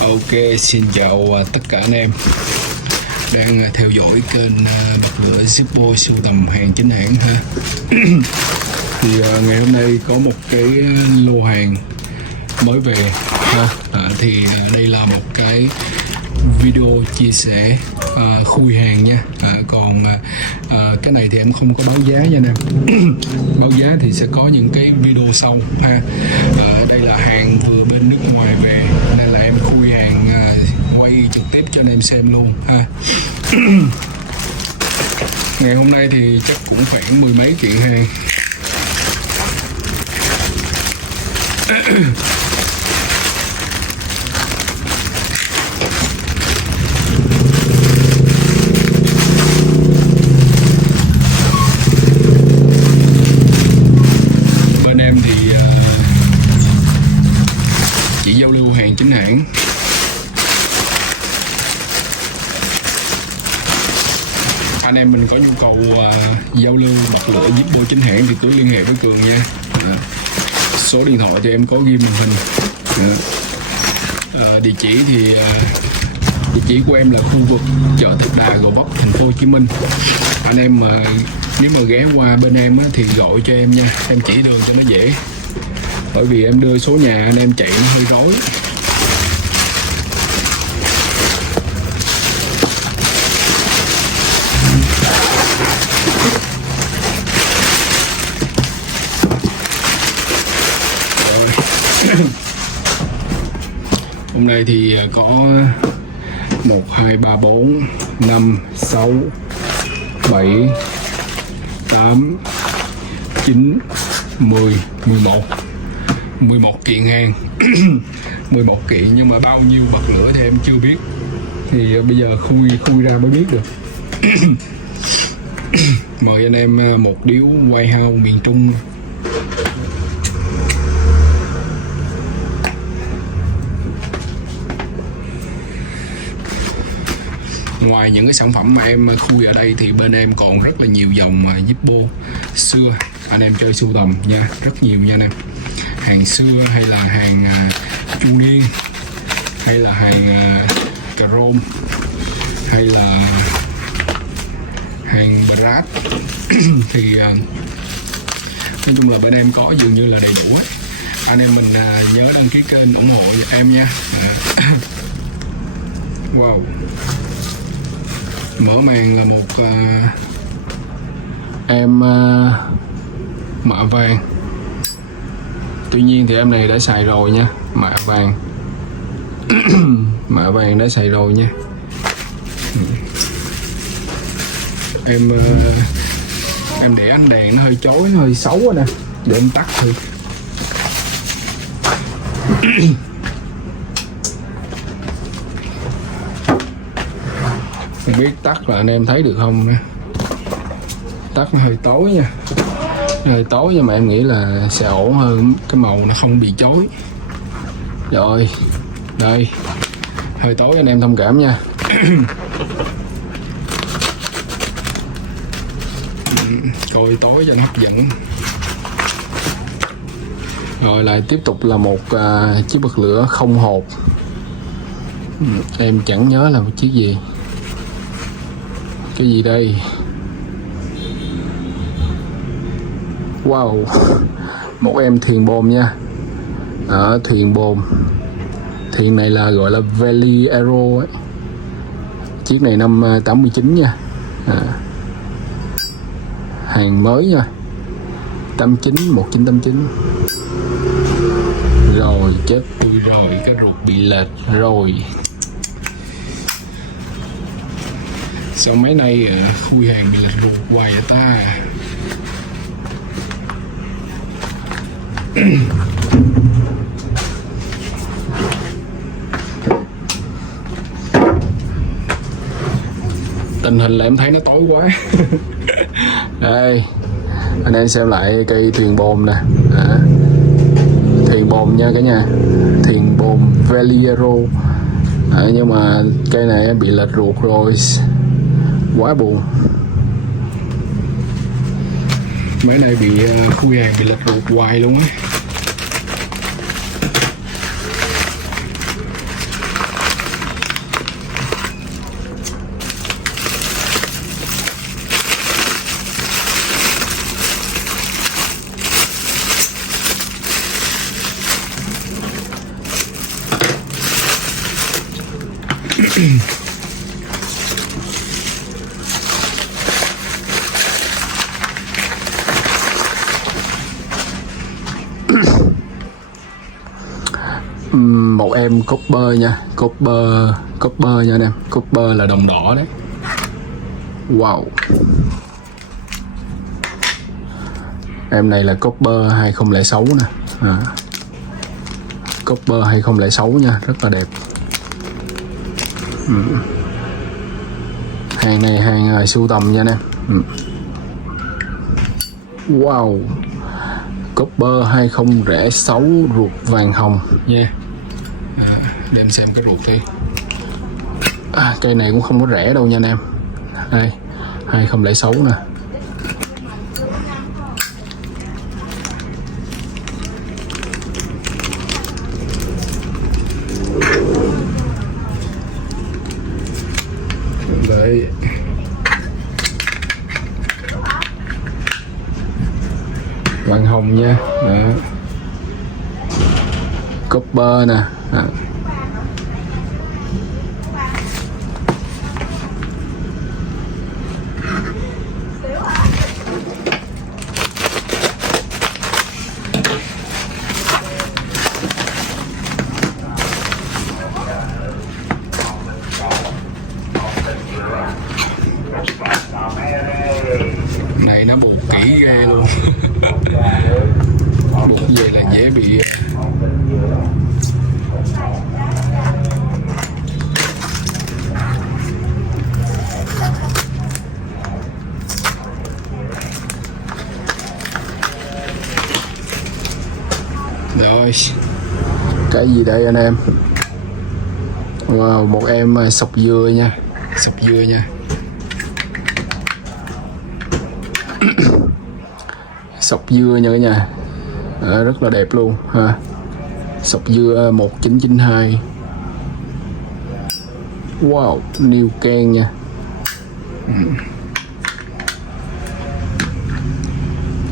Ok, xin chào tất cả anh em đang theo dõi kênh bật lửa Zippo sưu tầm hàng chính hãng ha. Thì ngày hôm nay có một cái lô hàng mới về ha. Thì đây là một cái video chia sẻ khui hàng nha. Còn cái này thì em không có báo giá nha anh em. Báo giá thì sẽ có những cái video sau ha. Đây là hàng vừa bên nước ngoài về nên là em khui hàng quay trực tiếp cho anh em xem luôn ha. Ngày hôm nay thì chắc cũng khoảng mười mấy kiện hàng. Bên em thì chỉ giao lưu hàng chính hãng. Anh em mình có nhu cầu giao lưu bật lửa Zippo chính hãng thì cứ liên hệ với Cường nha. Số điện thoại cho em có ghi màn hình. Địa chỉ thì địa chỉ của em là khu vực chợ Thạch Đà, Gò Vấp, thành phố Hồ Chí Minh. Anh em mà nếu mà ghé qua bên em thì gọi cho em nha, em chỉ đường cho nó dễ. Bởi vì em đưa số nhà anh em chạy nó hơi rối. Hôm nay thì có 1, 2, 3, 4, 5, 6, 7, 8, 9, 10, 11 kiện hàng. 11 kiện nhưng mà bao nhiêu bật lửa thì em chưa biết. Thì bây giờ khui ra mới biết được. Mời anh em một điếu White House miền Trung. Ngoài những cái sản phẩm mà em khui ở đây thì bên em còn rất là nhiều dòng Zippo xưa anh em chơi sưu tầm nha, rất nhiều nha anh em. Hàng xưa hay là hàng chu niên hay là hàng chrome hay là hàng brass thì nói chung là bên em có dường như là đầy đủ. Anh em mình nhớ đăng ký kênh ủng hộ em nha. Wow, mở màn là một em mạ vàng. Tuy nhiên thì em này đã xài rồi nha, mạ vàng. Mạ vàng đã xài rồi nha. Em để ánh đèn nó hơi chói, nó hơi xấu quá nè, để em tắt thử. Không biết tắt là anh em thấy được không nè. Tắt nó hơi tối nha, hơi tối nhưng mà em nghĩ là sẽ ổn hơn, cái màu nó không bị chói. Rồi đây, hơi tối anh em thông cảm nha. Coi tối cho nó hấp dẫn. Rồi lại tiếp tục là một chiếc bật lửa không hộp. Em chẳng nhớ là một chiếc gì. Cái gì đây? Wow, một em thuyền bồn nha. Thuyền bồn. Thuyền này là gọi là Valley Aero ấy. Chiếc này năm 89 nha. Hàng mới nha, 89, 1989. Rồi chết tôi rồi, cái ruột bị lệch rồi. Sao mấy nay khui hàng bị lệch ruột hoài vậy ta. Tình hình là em thấy nó tối quá. Đây, anh em xem lại cây thuyền bồn nè. Thuyền bồn nha cả nhà, thuyền bồn Valiero. Nhưng mà cây này bị lệch ruột rồi, quá buồn. Mấy này bị khui hàng bị lệch ruột hoài luôn á. Một em copper nha, copper nha anh em, copper là đồng đỏ đấy. Wow, em này là copper 2006 nè, copper 2006 nha, rất là đẹp. Hàng này hàng sưu tầm nha anh em. Wow, copper 2006 ruột vàng hồng nha. Để em xem cái ruột đi. Cây này cũng không có rẻ đâu nha anh em. Đây 2006 nè. Đấy. Vàng hồng nha. Đó. Copper nè. Đó. Này nó buộc kỹ ghê luôn. Buộc về là dễ bị rồi. Cái gì đây anh em? Wow, một em sọc dưa nha, sọc dưa nha. Sọc dưa nha cả nhà. Rất là đẹp luôn ha. Sọc dưa 1992. Wow, new can nha.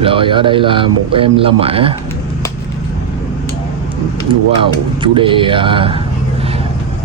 Rồi ở đây là một em La Mã. Wow, chủ đề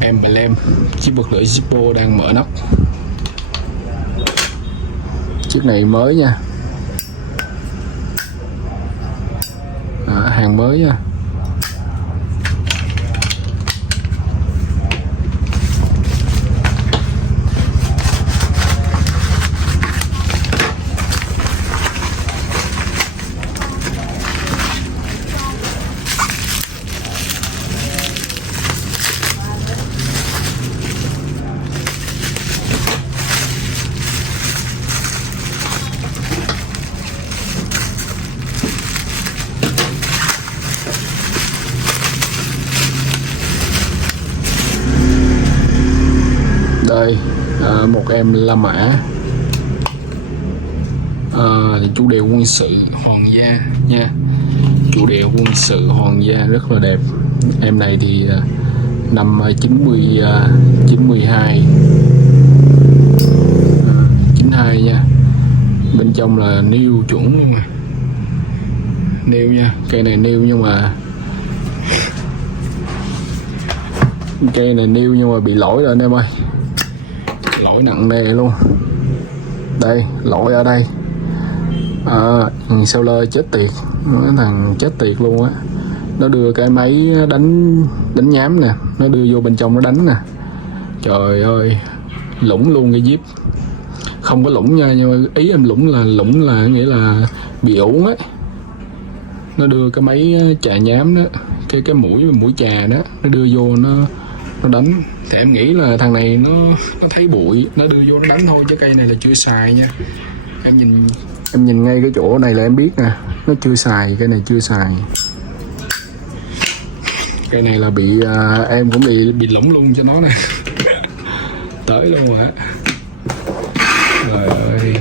emblem, chiếc bật lửa Zippo đang mở nắp. Chiếc này mới nha. Hàng mới nha. Đây một em La Mã, chủ đề quân sự hoàng gia nha, chủ đề quân sự hoàng gia rất là đẹp. Em này thì năm 92 92 nha. Bên trong là new chuẩn nhưng mà new nha, cây này new nhưng mà cây này new nhưng mà bị lỗi rồi anh em ơi. Lỗi nặng nề luôn. Đây, lỗi ở đây. Thằng Sauler chết tiệt. Thằng chết tiệt luôn á. Nó đưa cái máy đánh nhám nè, nó đưa vô bên trong nó đánh nè. Trời ơi, lủng luôn cái jeep. Không có lủng nha, nhưng mà ý em lủng là nghĩa là bị ổn ấy. Nó đưa cái máy chà nhám đó, cái mũi chà đó, nó đưa vô nó đánh. Thì em nghĩ là thằng này nó thấy bụi, nó đưa vô nó đánh thôi, chứ cây này là chưa xài nha. Em nhìn ngay cái chỗ này là em biết nè, nó chưa xài, cây này chưa xài. Cây này là bị em cũng bị lủng luôn cho nó nè. Tới luôn hả? Trời ơi.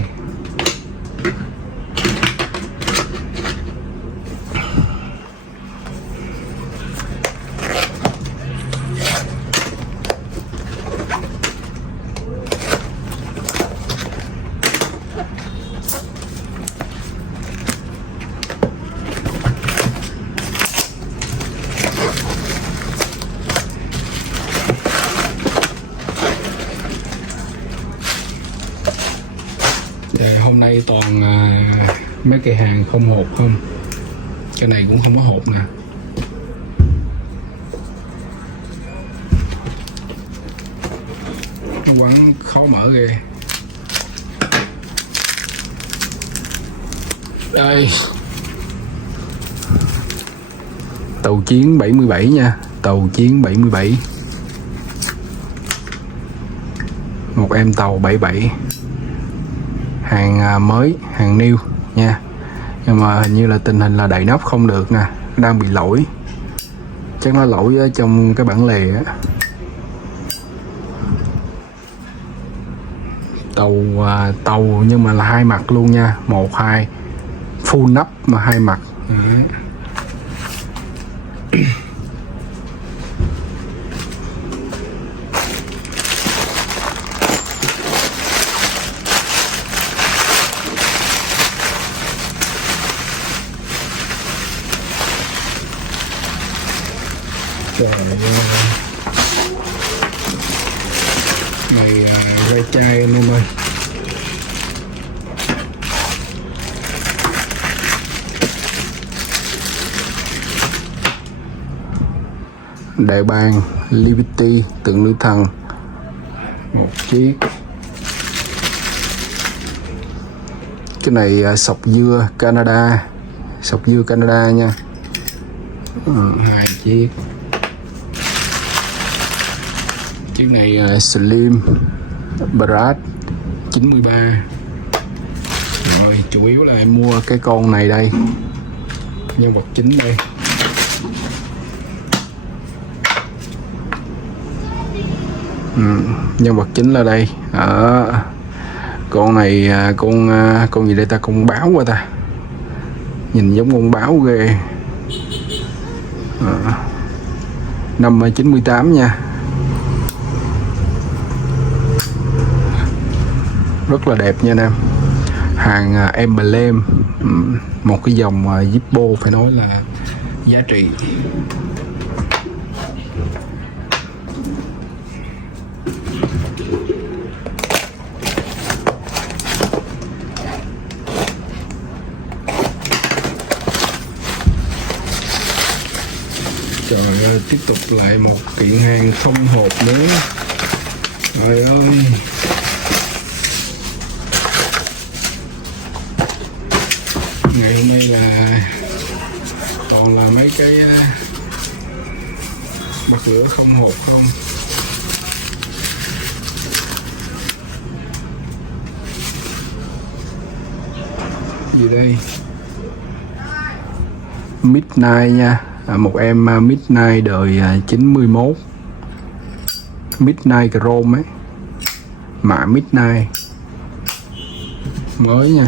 đây toàn mấy cây hàng không hộp không. Cái này cũng không có hộp nè. Nó quán khó mở ghê. Đây, tàu chiến 77 nha, tàu chiến 77. Một em tàu 77, hàng mới, hàng new nha. Nhưng mà hình như là tình hình là đậy nắp không được nè, đang bị lỗi. Chắc nó lỗi ở trong cái bản lề á. Tàu nhưng mà là hai mặt luôn nha, 1, 2, full nắp mà hai mặt. Trời ơi, này ve chai anh em ơi. Đại bàng Liberty tượng nữ thần 1 chiếc. Cái này sọc dưa Canada, sọc dưa Canada nha. 2 chiếc. Chiếc này Slim Brad 93. Rồi chủ yếu là em mua cái con này đây, nhân vật chính đây. Nhân vật chính là đây. Con này con gì đây ta, con báo quá ta, nhìn giống con báo ghê. Năm 98 nha, rất là đẹp nha anh em. Hàng emblem, một cái dòng Zippo phải nói là giá trị. Trời ơi, tiếp tục lại một kiện hàng không hộp nữa. Trời ơi, ngày hôm nay là toàn là mấy cái bật lửa không hộp không. Gì đây? Midnight nha, một em Midnight đời 91, Midnight Chrome ấy, mã Midnight mới nha.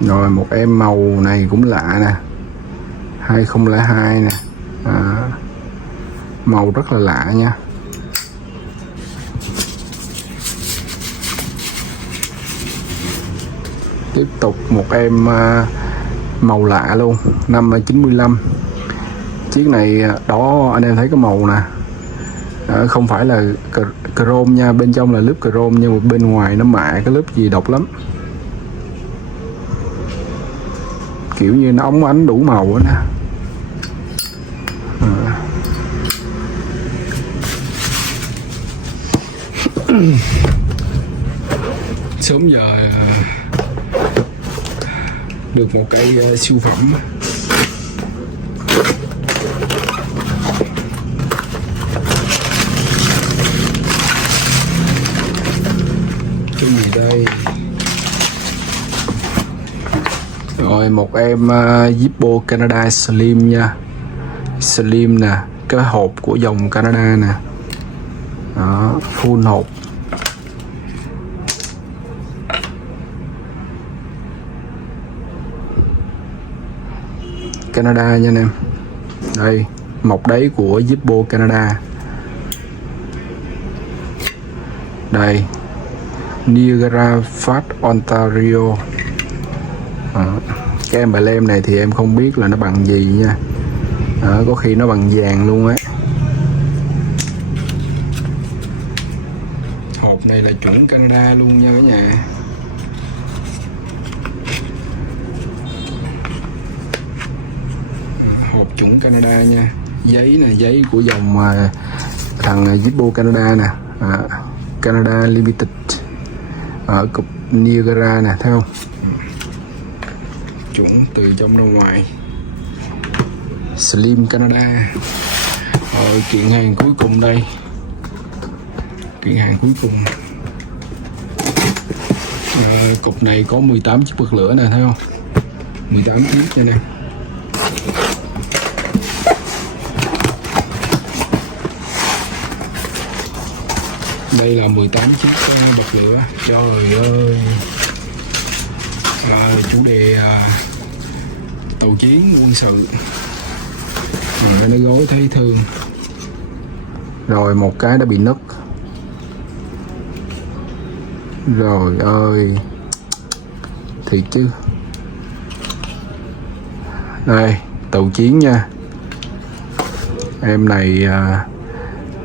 Rồi một em màu này cũng lạ nè, 2002 nè. Màu rất là lạ nha. Tiếp tục một em màu lạ luôn, năm 95. Chiếc này đó, anh em thấy cái màu nè, không phải là chrome nha, bên trong là lớp chrome nhưng mà bên ngoài nó mạ cái lớp gì độc lắm, kiểu như nó óng ánh đủ màu á nè. Sớm giờ được một cái siêu phẩm. Cái gì đây? Rồi một em Zippo Canada Slim nha, Slim nè, cái hộp của dòng Canada nè. Đó, full hộp. Canada nha anh em. Đây, mộc đáy của Zippo Canada. Đây, Niagara Falls, Ontario. cái emblem này thì em không biết là nó bằng gì nha. Có khi nó bằng vàng luôn á. Hộp này là chuẩn Canada luôn nha cả nhà. Hộp chuẩn Canada nha. Giấy nè, giấy của dòng thằng Zippo Canada nè, Canada Limited ở cục Niagara nè, thấy không? Chuẩn từ trong ra ngoài. Slim Canada. Rồi kiện hàng cuối cùng đây. Kiện hàng cuối cùng. Cục này có 18 chiếc bật lửa nè, thấy không? 18 chiếc đây nè. Đây là 18 chiếc bật lửa. Trời ơi. Chủ đề tàu chiến quân sự. Nó gối thấy thương. Rồi một cái đã bị nứt. Rồi ơi. Thiệt chứ. Đây, tàu chiến nha. Em này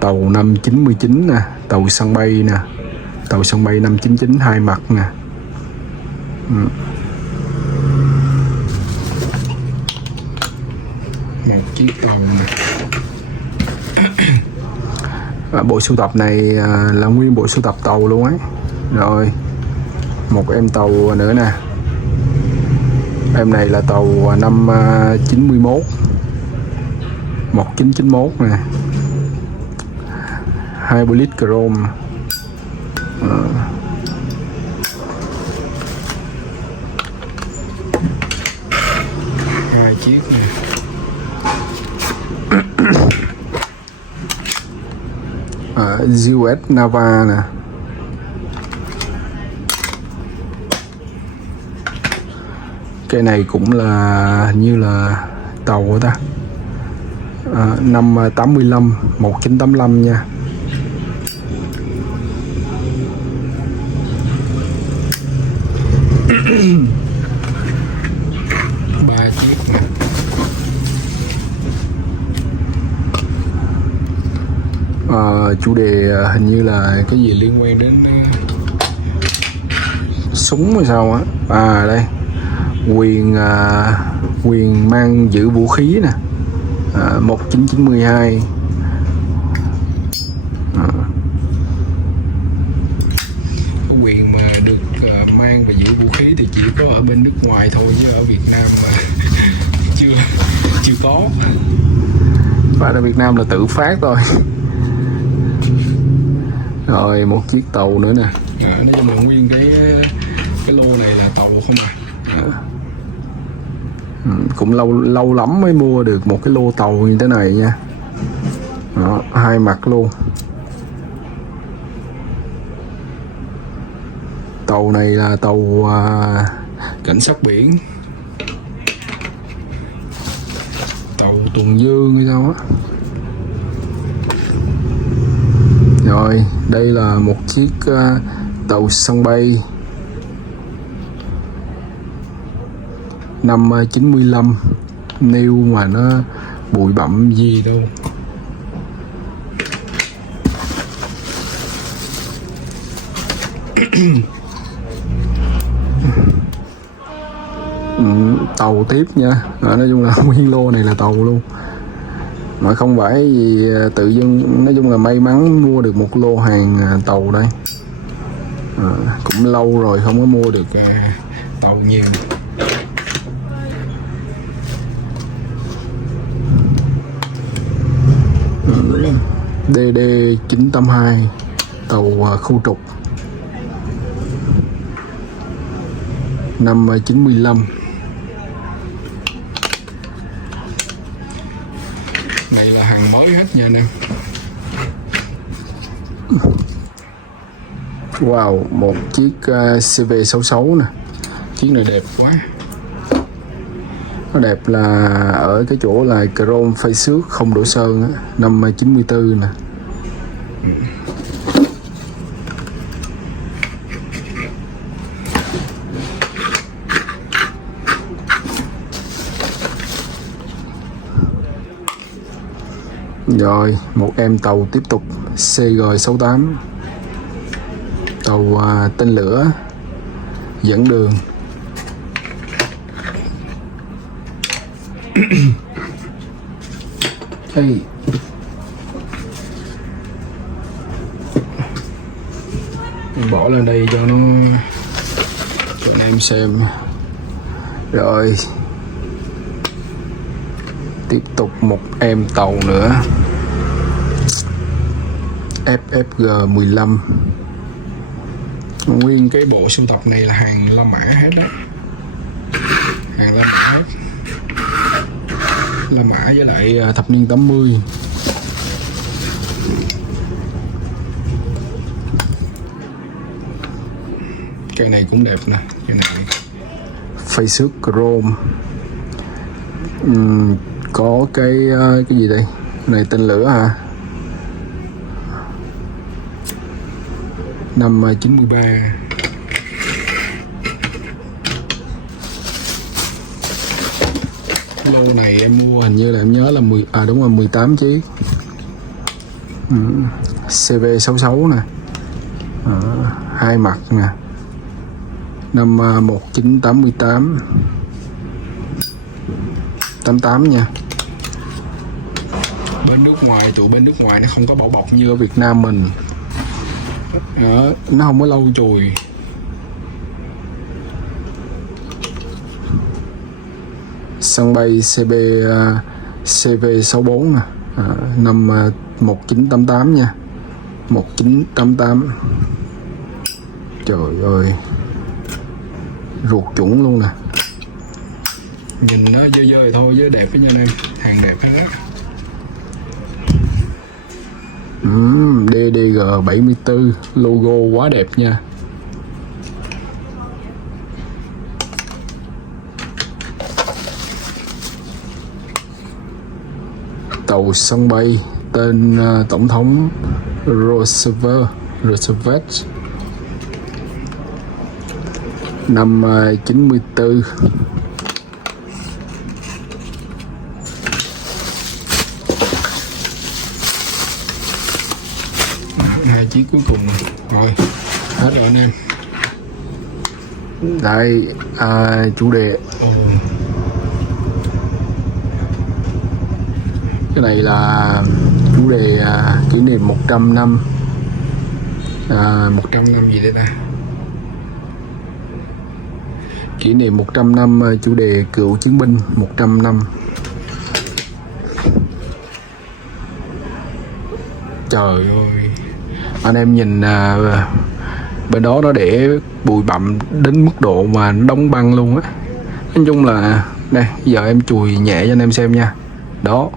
tàu 599 nè, tàu sân bay nè. Tàu sân bay 599 hai mặt nè. Một chiếc tàu nè. Bộ sưu tập này là nguyên bộ sưu tập tàu luôn ấy. Rồi một em tàu nữa nè. Em này là tàu năm 91 1991 nè. Hybrid Chrome. Hai chiếc nè. US Nava nè. Cái này cũng là như là tàu của ta. Năm 85 1985 nha. Ba chiếc nè. Chủ đề hình như là cái gì liên quan đến súng hay sao á. Đây quyền mang giữ vũ khí nè. 1992. Quyền mà được mang và giữ vũ khí thì chỉ có ở bên nước ngoài thôi, chứ ở Việt Nam mà chưa có. Và ở Việt Nam là tự phát thôi. Rồi một chiếc tàu nữa nè. Nói chung là nguyên cái lô này là tàu không à. Cũng lâu lắm mới mua được một cái lô tàu như thế này nha. Đó, hai mặt luôn. Tàu này là tàu cảnh sát biển, tàu tuần dương hay sao á. Rồi đây là một chiếc tàu sân bay năm 95, nêu mà nó bụi bặm gì đâu. Tàu tiếp nha. Nói chung là nguyên lô này là tàu luôn, mà không phải gì tự dưng. Nói chung là may mắn mua được một lô hàng tàu đây. Cũng lâu rồi không có mua được tàu nhiều. DD982 tàu khu trục năm 95. Đây là hàng mới hết nha anh em. Wow, một chiếc CV66 nè. Chiếc này đẹp quá. Nó đẹp là ở cái chỗ là chrome phay xước không đổ sơn á, năm 94 nè. Rồi, một em tàu tiếp tục CG68, tàu tên lửa dẫn đường. Hey. Mình bỏ lên đây cho anh em xem. Rồi tiếp tục một em tàu nữa, FFG15. Nguyên cái bộ sưu tập này là hàng La Mã hết đó, hàng La Mã hết. La Mã với lại thập niên 80. Cây này cũng đẹp nè, cây này phay xước chrome. Có cái gì đây? Này tên lửa hả? Năm 93. Lô này em mua hình như là em nhớ là đúng rồi 18 chiếc. CV66 nè, hai mặt nè, năm 1988 88 nha. Bên nước ngoài, tụi bên nước ngoài nó không có bảo bọc như ở Việt Nam mình. Nó không có lâu chùi. Sân bay CV64 nè, năm 1988 nha, 1988. Trời ơi, ruột chuẩn luôn nè. Nhìn nó dơ dơ thôi chứ đẹp với nha anh em, hàng đẹp hết á. DDG74 logo quá đẹp nha. Tàu sân bay tên tổng thống Roosevelt, năm 94. Hai chiếc cuối cùng rồi, hết rồi anh em. Đây chủ đề. Cái này là chủ đề kỷ niệm 100 năm. 100 năm gì đây ta? Kỷ niệm 100 năm chủ đề cựu chiến binh 100 năm. Trời ơi, anh em nhìn bên đó nó để bụi bặm đến mức độ mà nó đóng băng luôn á. Nói chung là đây, giờ em chùi nhẹ cho anh em xem nha. Đó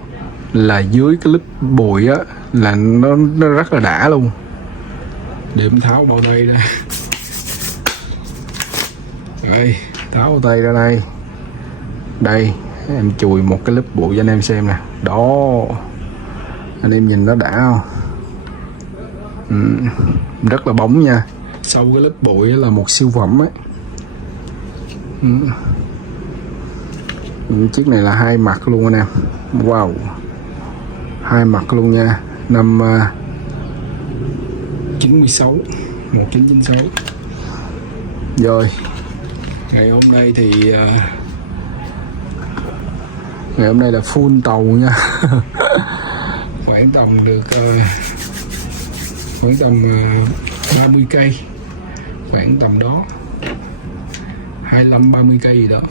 là dưới cái lớp bụi á là nó rất là đã luôn. Để em tháo bao tay ra. Đây, tháo bao tay ra đây. Đây, em chùi một cái lớp bụi cho anh em xem nè. Đó, anh em nhìn nó đã không? Rất là bóng nha. Sau cái lớp bụi là một siêu phẩm ấy. Chiếc này là hai mặt luôn anh em. Wow, hai mặt luôn nha. Năm 96, 1996. Rồi, ngày hôm nay thì ngày hôm nay là full tàu nha. Khoảng tầm được khoảng tầm 30 cây, khoảng tầm đó 25-30 cây gì đó,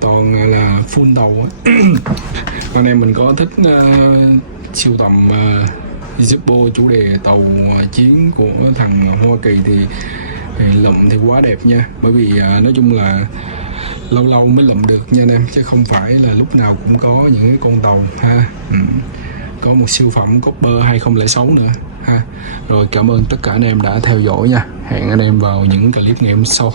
toàn là full tàu á. Con em mình có thích siêu tầm Zippo chủ đề tàu chiến của thằng Hoa Kỳ thì lụm thì quá đẹp nha. Bởi vì nói chung là lâu lâu mới lụm được nha anh em, chứ không phải là lúc nào cũng có những cái con tàu ha. Có một siêu phẩm Copper 2006 nữa ha. Rồi, cảm ơn tất cả anh em đã theo dõi nha. Hẹn anh em vào những clip ngày hôm sau.